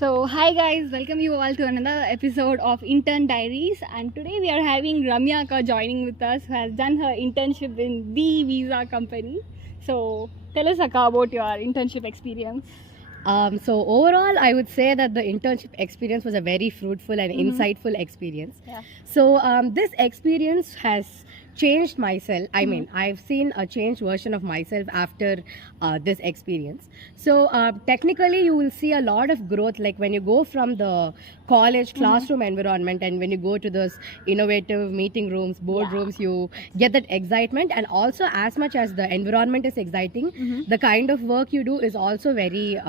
So, hi guys, welcome you all to another episode of Intern Diaries. And today we are having Ramya joining with us, who has done her internship in the visa company. So, tell us Akka about your internship experience. So overall, I would say that the internship experience was a very fruitful and insightful experience. Yeah. So this experience has changed myself. I mean, I've seen a changed version of myself after this experience. So technically, you will see a lot of growth, like when you go from the college classroom environment and when you go to those innovative meeting rooms, boardrooms, you get that excitement. And also, as much as the environment is exciting, the kind of work you do is also very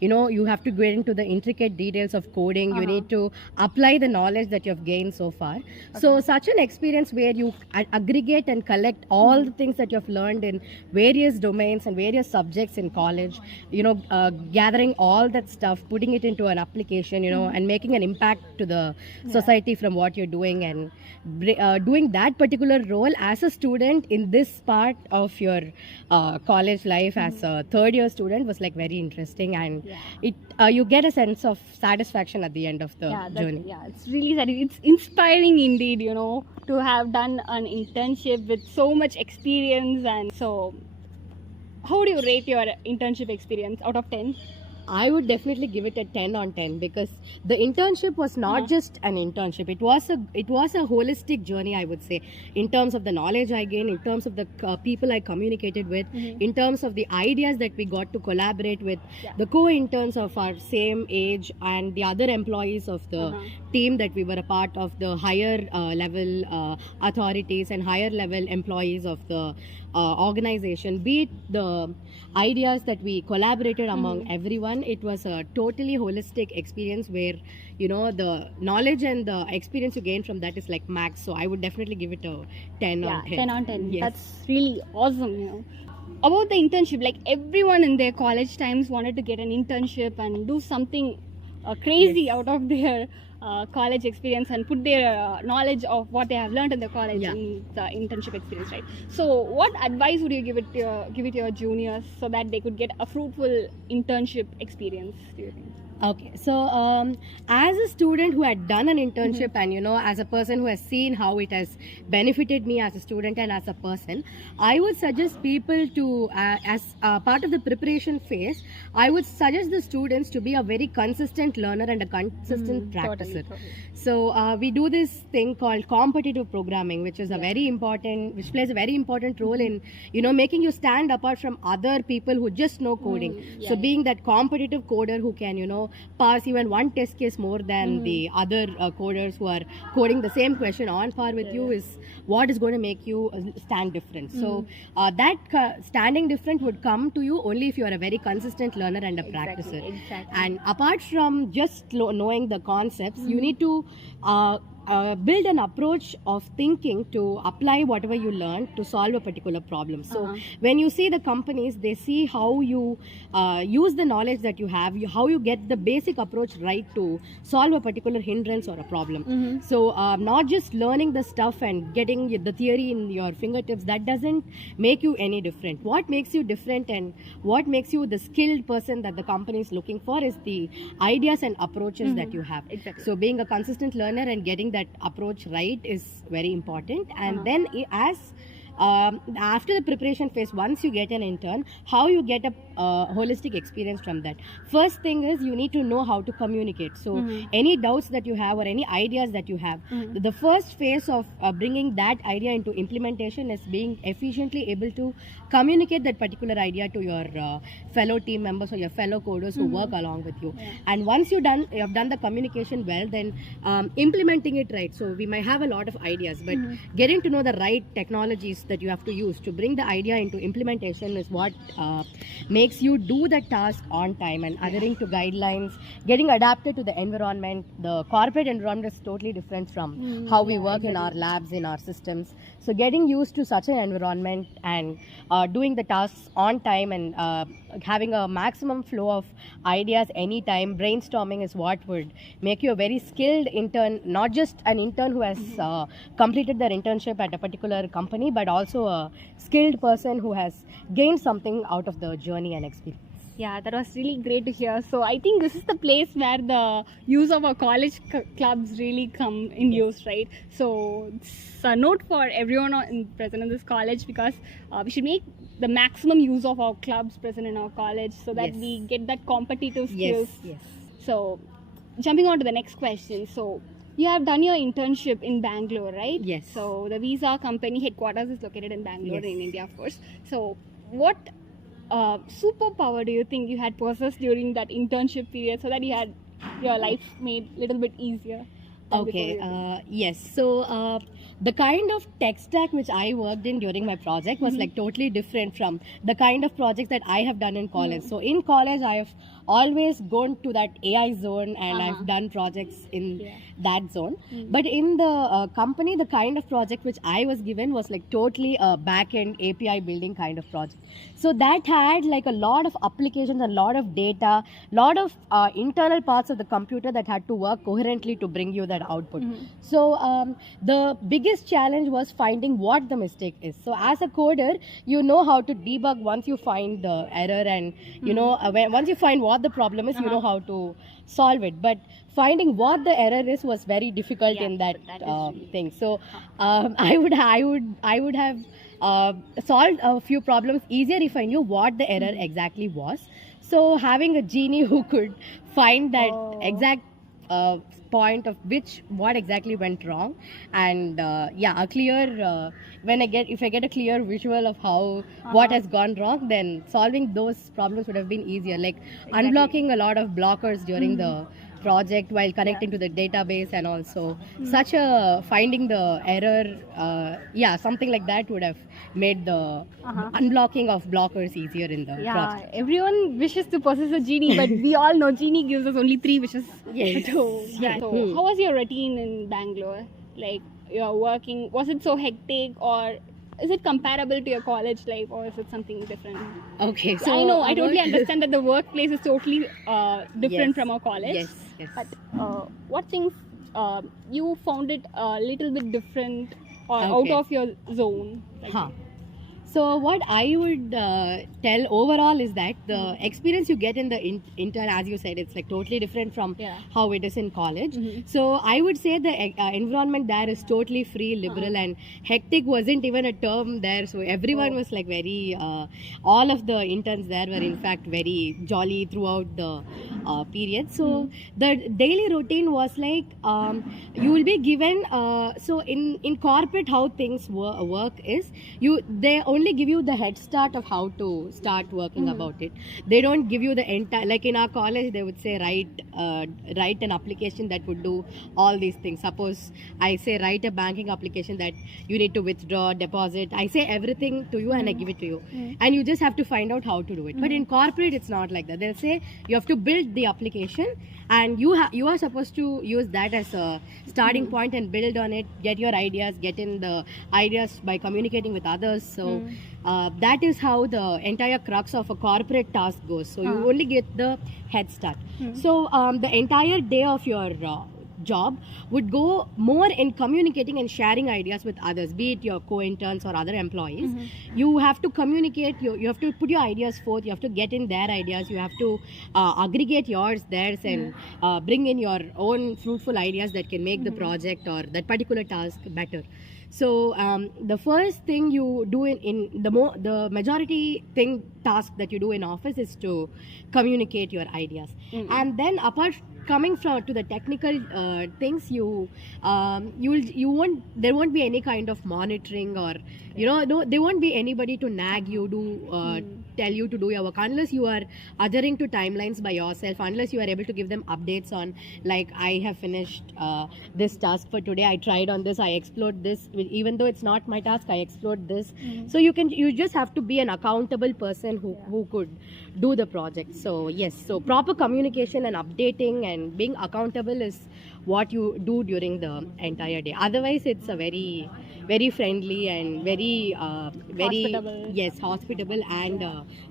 you have to get into the intricate details of coding. You need to apply the knowledge that you have gained so far. So such an experience where you aggregate and collect all the things that you have learned in various domains and various subjects in college, gathering all that stuff, putting it into an application, and making an impact to the society from what you're doing, and doing that particular role as a student in this part of your college life as a third year student was like very interesting, and it you get a sense of satisfaction at the end of the journey. It's really it's inspiring indeed, to have done an internship with so much experience. And so, how do you rate your internship experience out of 10? I would definitely give it a 10 on 10 because the internship was not just an internship. It was a holistic journey, I would say, in terms of the knowledge I gained, in terms of the people I communicated with, in terms of the ideas that we got to collaborate with, the co-interns of our same age and the other employees of the team that we were a part of, the higher level authorities and higher level employees of the organization, be it the ideas that we collaborated among everyone. It was a totally holistic experience where the knowledge and the experience you gain from that is like max. So I would definitely give it a 10 on 10. 10 on 10. Yes. That's really awesome. About the internship, like everyone in their college times wanted to get an internship and do something crazy out of their college experience and put their knowledge of what they have learned in the college in the internship experience, right? So what advice would you give it to your juniors so that they could get a fruitful internship experience, do you think? Okay, so as a student who had done an internship and as a person who has seen how it has benefited me as a student and as a person, I would suggest people to, as part of the preparation phase, I would suggest the students to be a very consistent learner and a consistent practicer. Totally. So we do this thing called competitive programming, which is which plays a very important role in making you stand apart from other people who just know coding. So being that competitive coder who can pass even one test case more than the other coders who are coding the same question on par with you is what is going to make you stand different. So that standing different would come to you only if you are a very consistent learner and a practicer. Exactly. And apart from just knowing the concepts, you need to build an approach of thinking to apply whatever you learn to solve a particular problem. So when you see the companies, they see how you use the knowledge that you have, how you get the basic approach right to solve a particular hindrance or a problem. So not just learning the stuff and getting the theory in your fingertips, that doesn't make you any different. What makes you different and what makes you the skilled person that the company is looking for is the ideas and approaches that you have. Exactly. So being a consistent learner and getting that approach right is very important. And then as after the preparation phase, once you get an intern, how you get a holistic experience from that. First thing is you need to know how to communicate. So any doubts that you have or any ideas that you have, the first phase of bringing that idea into implementation is being efficiently able to communicate that particular idea to your fellow team members or your fellow coders who work along with you. And once you have done the communication well, then implementing it right. So we might have a lot of ideas, but getting to know the right technologies that you have to use to bring the idea into implementation is what makes you do the task on time and adhering to guidelines, getting adapted to the environment. The corporate environment is totally different from how we work in our labs, in our systems. So getting used to such an environment and doing the tasks on time and having a maximum flow of ideas anytime, brainstorming is what would make you a very skilled intern, not just an intern who has completed their internship at a particular company, but also a skilled person who has gained something out of the journey and experience. Yeah, that was really great to hear. So I think this is the place where the use of our college clubs really come in use, right? So it's a note for everyone present in this college, because we should make the maximum use of our clubs present in our college, so that we get that competitive skills. Yes. So jumping on to the next question. So you have done your internship in Bangalore, right? Yes. So the visa company headquarters is located in Bangalore, in India, of course. So what superpower do you think you had possessed during that internship period, so that you had your life made a little bit easier? Yes. So the kind of tech stack which I worked in during my project was like totally different from the kind of projects that I have done in college. So in college, I have always gone to that AI zone, and I've done projects in that zone. But in the company, the kind of project which I was given was like totally a back-end API building kind of project. So that had like a lot of applications, a lot of data, lot of internal parts of the computer that had to work coherently to bring you that output. So the biggest challenge was finding what the mistake is. So as a coder, you know how to debug once you find the error, and you know once you find what the problem is, you know how to solve it. But finding what the error is was very difficult in that thing. So I would have solved a few problems easier if I knew what the error exactly was. So having a genie who could find that exact point of what exactly went wrong, and a clear if I get a clear visual of how what has gone wrong, then solving those problems would have been easier, like unblocking a lot of blockers during the project while connecting to the database, and also such a finding the error, something like that would have made the unblocking of blockers easier in the project. Everyone wishes to possess a genie, but we all know genie gives us only 3 wishes. So how was your routine in Bangalore? Like, you're working, was it so hectic, or is it comparable to your college life, or is it something different? Okay, so I know, I totally understand that the workplace is totally different from our college. Yes. But what things you found it a little bit different or out of your zone? So what I would tell overall is that the experience you get in the intern, as you said, it's like totally different from how it is in college. So I would say the environment there is totally free, liberal, and hectic wasn't even a term there. So everyone was like very, all of the interns there were in fact very jolly throughout the period. So the daily routine was like, you will be given, so in corporate how things work is, they only give you the head start of how to start working about it. They don't give you the entire, like in our college they would say write an application that would do all these things. Suppose I say write a banking application that you need to withdraw, deposit, I say everything to you and I give it to you, and you just have to find out how to do it. But in corporate it's not like that. They'll say you have to build the application, and you are supposed to use that as a starting point and build on it, get your ideas, get in the ideas by communicating with others. So that is how the entire crux of a corporate task goes. So you only get the head start. So the entire day of your job would go more in communicating and sharing ideas with others, be it your co-interns or other employees. You have to communicate, you have to put your ideas forth, you have to get in their ideas, you have to aggregate yours, theirs, and bring in your own fruitful ideas that can make the project or that particular task better. So the first thing you do in the majority task that you do in office is to communicate your ideas, and then apart coming to the technical things, there won't be any kind of monitoring, or there won't be anybody to nag you, tell you to do your work, unless you are adhering to timelines by yourself, unless you are able to give them updates on, like, I have finished this task for today, I tried on this, I explored this, even though it's not my task, I explored this. So you just have to be an accountable person who could do the project. So yes, so proper communication and updating and being accountable is what you do during the entire day. Otherwise it's a very, very friendly and very hospitable and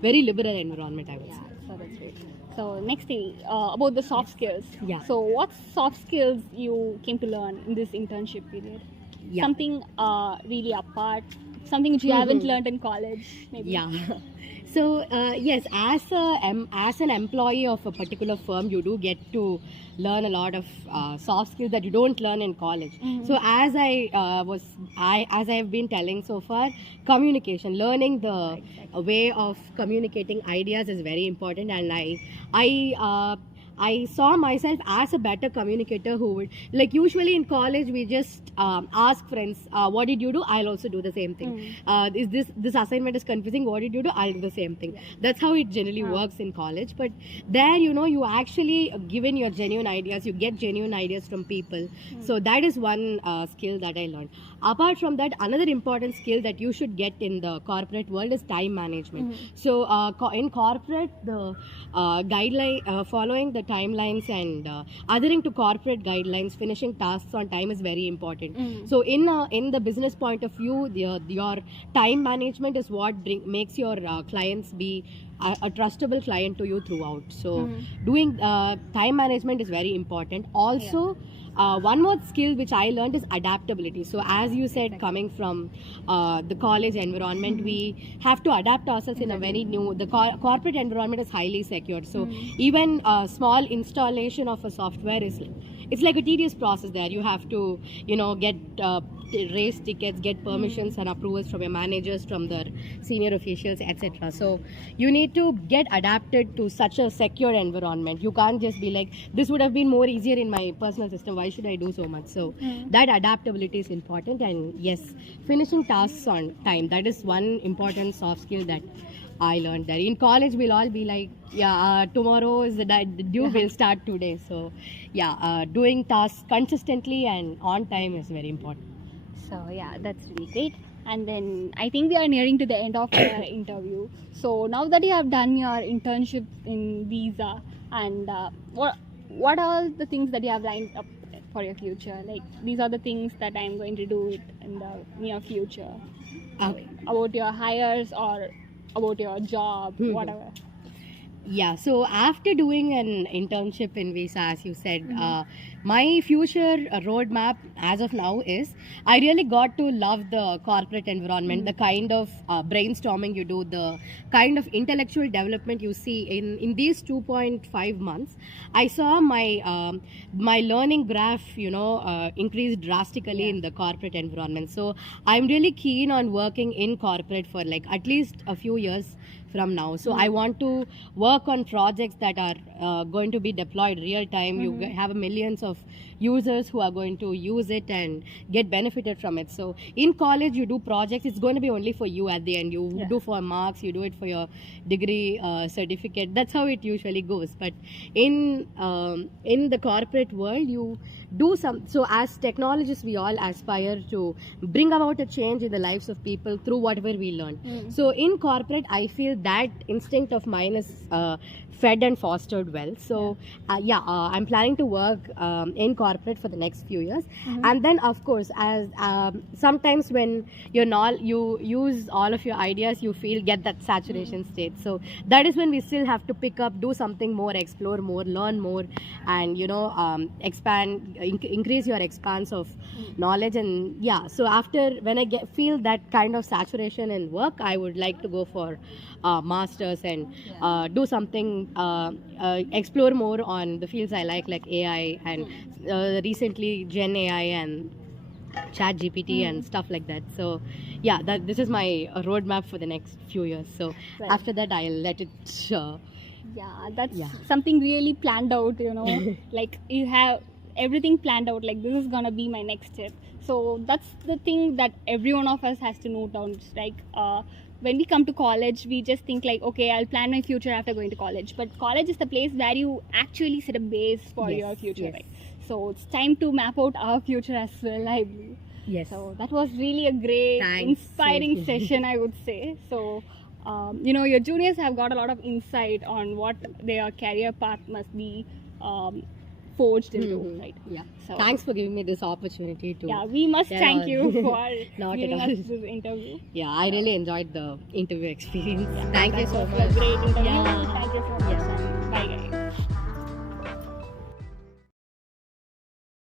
very liberal environment, I would say. So that's great. So next thing, about the soft skills. So what soft skills you came to learn in this internship period? Something really apart something which you haven't learned in college, maybe. Yeah. So yes, as an employee of a particular firm, you do get to learn a lot of soft skills that you don't learn in college. So as I have been telling so far, communication, learning the way of communicating ideas is very important, and I saw myself as a better communicator who would, like, usually in college we just ask friends, what did you do? I'll also do the same thing. Is this assignment is confusing? What did you do? I'll do the same thing. That's how it generally works in college. But there, you actually given your genuine ideas, you get genuine ideas from people. So that is one skill that I learned. Apart from that, another important skill that you should get in the corporate world is time management. So in corporate, the following the timelines and adhering to corporate guidelines, finishing tasks on time is very important. So in the business point of view, your time management is what makes your clients be a trustable client to you throughout. So doing time management is very important. Also, one more skill which I learned is adaptability. So as you said, coming from the college environment, we have to adapt ourselves in a very new, the corporate environment is highly secure. So even a small installation of a software it's like a tedious process there. You have to, get raise tickets, get permissions and approvals from your managers, from the senior officials, etc. So you need to get adapted to such a secure environment. You can't just be like, this would have been more easier in my personal system, why should I do so much? So that adaptability is important. And yes, finishing tasks on time, that is one important soft skill that I learned there. In college, we'll all be like, tomorrow is the due, we'll start today. So doing tasks consistently and on time is very important. So yeah, that's really great. And then I think we are nearing to the end of our interview. So now that you have done your internship in Visa, and what are the things that you have lined up for your future? Like, these are the things that I'm going to do in the near future. Okay. About your hires or about your job, whatever. Yeah, so after doing an internship in Visa, as you said, my future roadmap as of now is I really got to love the corporate environment, the kind of brainstorming you do, the kind of intellectual development you see in these 2.5 months. I saw my my learning graph, increase drastically in the corporate environment. So I'm really keen on working in corporate for like at least a few years from now. So I want to work on projects that are going to be deployed real time. You have millions of users who are going to use it and get benefited from it. So in college, you do projects, it's going to be only for you at the end. You do for marks, you do it for your degree certificate. That's how it usually goes. But in the corporate world, you do some. So as technologists, we all aspire to bring about a change in the lives of people through whatever we learn. So in corporate, I feel that instinct of mine is fed and fostered well. So I'm planning to work in corporate for the next few years. And then of course, as sometimes when you use all of your ideas, you get that saturation state. So that is when we still have to pick up, do something more, explore more, learn more, and expand, increase your expanse of knowledge. And so after, when I feel that kind of saturation in work, I would like to go for masters and do something, explore more on the fields I like AI and recently Gen AI and Chat GPT and stuff like that. So this is my roadmap for the next few years. So after that, I'll let it that's something really planned out, like you have everything planned out, like this is gonna be my next step. So that's the thing that every one of us has to note down. It's like when we come to college, we just think like, okay, I'll plan my future after going to college. But college is the place where you actually set a base for your future, right? So it's time to map out our future as well, I believe. Yes. So that was really a great, inspiring session, I would say. So, your juniors have got a lot of insight on what their career path must be forged into, right? Yeah. So, thanks for giving me this opportunity to. Yeah, we must thank you for Not giving at all. us this interview. Yeah, I really enjoyed the interview experience. Yeah, Thank you so was much. a great interview. Yeah.